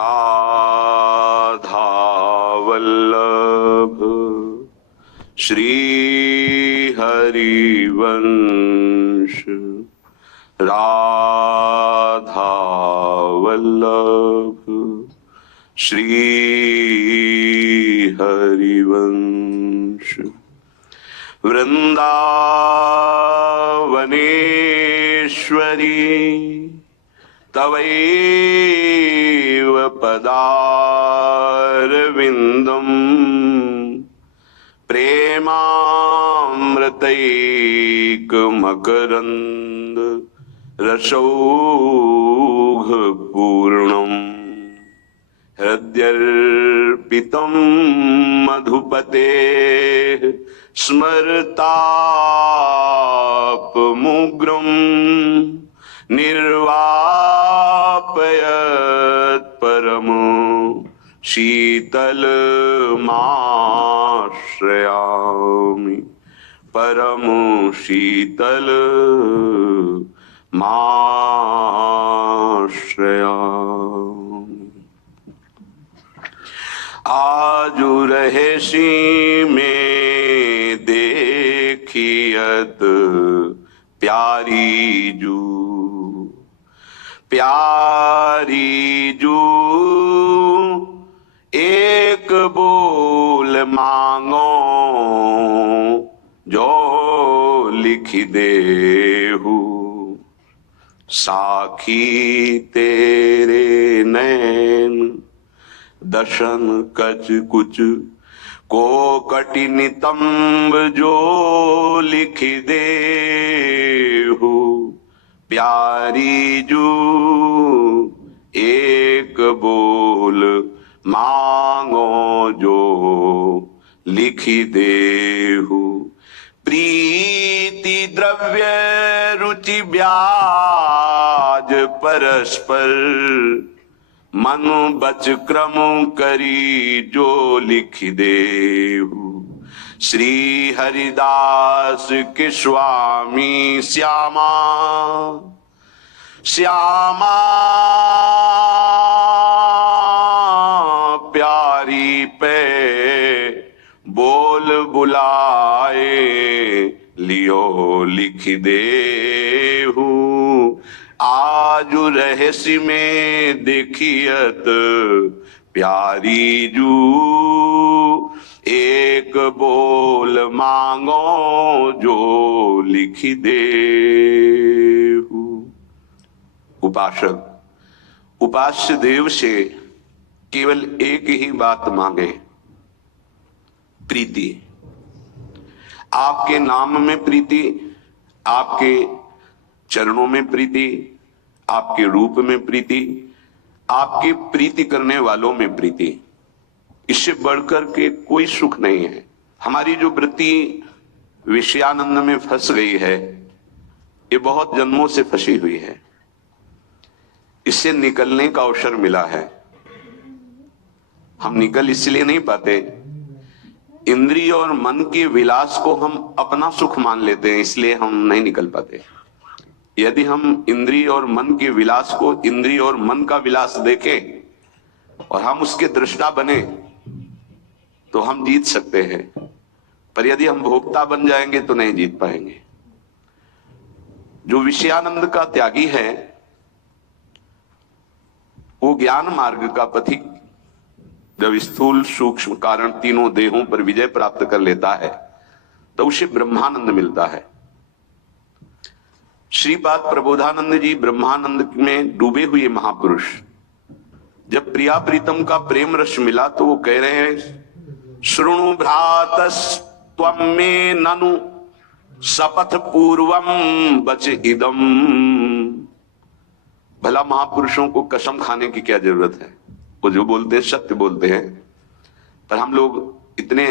राधा वल्लभ श्री हरिवंश, राधा वल्लभ श्री हरिवंश। वृंदावनेश्वरी तवैव पदारविन्दम् प्रेमामृतैकमकरन्द रसौघपूर्णम् हृद्यर्पितं मधुपतेः स्मरतापमुग्रम् निर्वापयत् परमो शीतलमाश्रयामि, परमो शीतलमाश्रयामि। आजु रहसी में देखियत प्यारी जू, प्यारी जू एक बोल मांगो जो लिख देहू, साखी तेरे नैन दर्शन कच कुछ को कटि नितंब जो लिख देहू, प्यारी जू एक बोल मांगो जो लिख देहू। प्रीति द्रव्य रुचि ब्याज परस्पर मनु बच क्रम करी जो लिख देहू। श्री हरिदास के स्वामी श्यामा, श्यामा प्यारी पे बोल बुलाए लियो लिख देहू। आज रहस्य में देखियत प्यारी जू एक बोल मांगो जो लिख देहू। उपासक उपास्य देव से केवल एक ही बात मांगे, प्रीति। आपके नाम में प्रीति, आपके चरणों में प्रीति, आपके रूप में प्रीति, आपके प्रीति करने वालों में प्रीति। इससे बढ़कर के कोई सुख नहीं है। हमारी जो वृत्ति विषयानंद में फंस गई है, ये बहुत जन्मों से फंसी हुई है। इससे निकलने का अवसर मिला है। हम निकल इसलिए नहीं पाते, इंद्रिय और मन के विलास को हम अपना सुख मान लेते हैं, इसलिए हम नहीं निकल पाते। यदि हम इंद्रिय और मन के विलास को इंद्रिय और मन का विलास देखें और हम उसके दृष्टा बने तो हम जीत सकते हैं, पर यदि हम भोक्ता बन जाएंगे तो नहीं जीत पाएंगे। जो विषयानंद का त्यागी है वो ज्ञान मार्ग का पथिक जब स्थूल सूक्ष्म कारण तीनों देहों पर विजय प्राप्त कर लेता है तो उसे ब्रह्मानंद मिलता है। श्रीपाद प्रबोधानंद जी ब्रह्मानंद में डूबे हुए महापुरुष, जब प्रिया प्रीतम का प्रेम रस मिला तो वो कह रहे हैं, श्रृणु भ्रातस त्वं मे ननु शपथ पूर्वम बच इदम। भला महापुरुषों को कसम खाने की क्या जरूरत है, वो जो बोलते हैं सत्य बोलते हैं। पर हम लोग इतने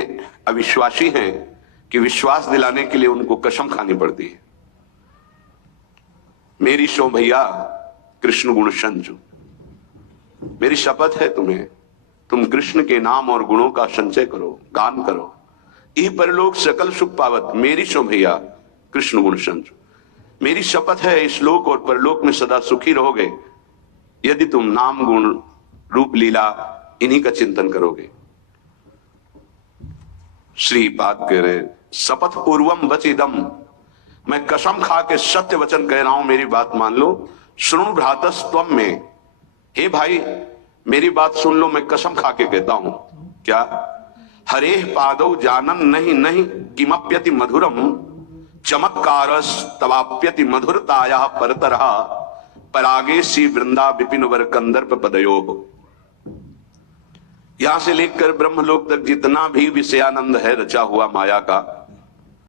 अविश्वासी हैं कि विश्वास दिलाने के लिए उनको कसम खानी पड़ती है। मेरी सो भैया कृष्ण गुण संचो, मेरी शपथ है तुम्हें, तुम कृष्ण के नाम और गुणों का संचय करो, गान करो, इह परलोक सकल सुख पावत। मेरी सो भैया कृष्ण गुण संचो, मेरी शपथ है इस लोक और परलोक में सदा सुखी रहोगे यदि तुम नाम गुण रूप लीला इन्हीं का चिंतन करोगे। श्रीपाद कह रहे शपथ पूर्वम वचिदम, मैं कसम खा के सत्य वचन कह रहा हूं, मेरी बात मान लो। शृणु भ्रातस्त्वम में, हे भाई मेरी बात सुन लो, मैं कसम खा के कहता हूं। क्या? हरेह पादौ जानन नहीं नहीं किमप्यति मधुरम चमत्कारस तवाप्यति मधुरताया परतरहा परागे सी वृंदा विपिन वर कंदर्प पदयो। यहां से लेकर ब्रह्मलोक तक जितना भी विषयानंद है रचा हुआ माया का,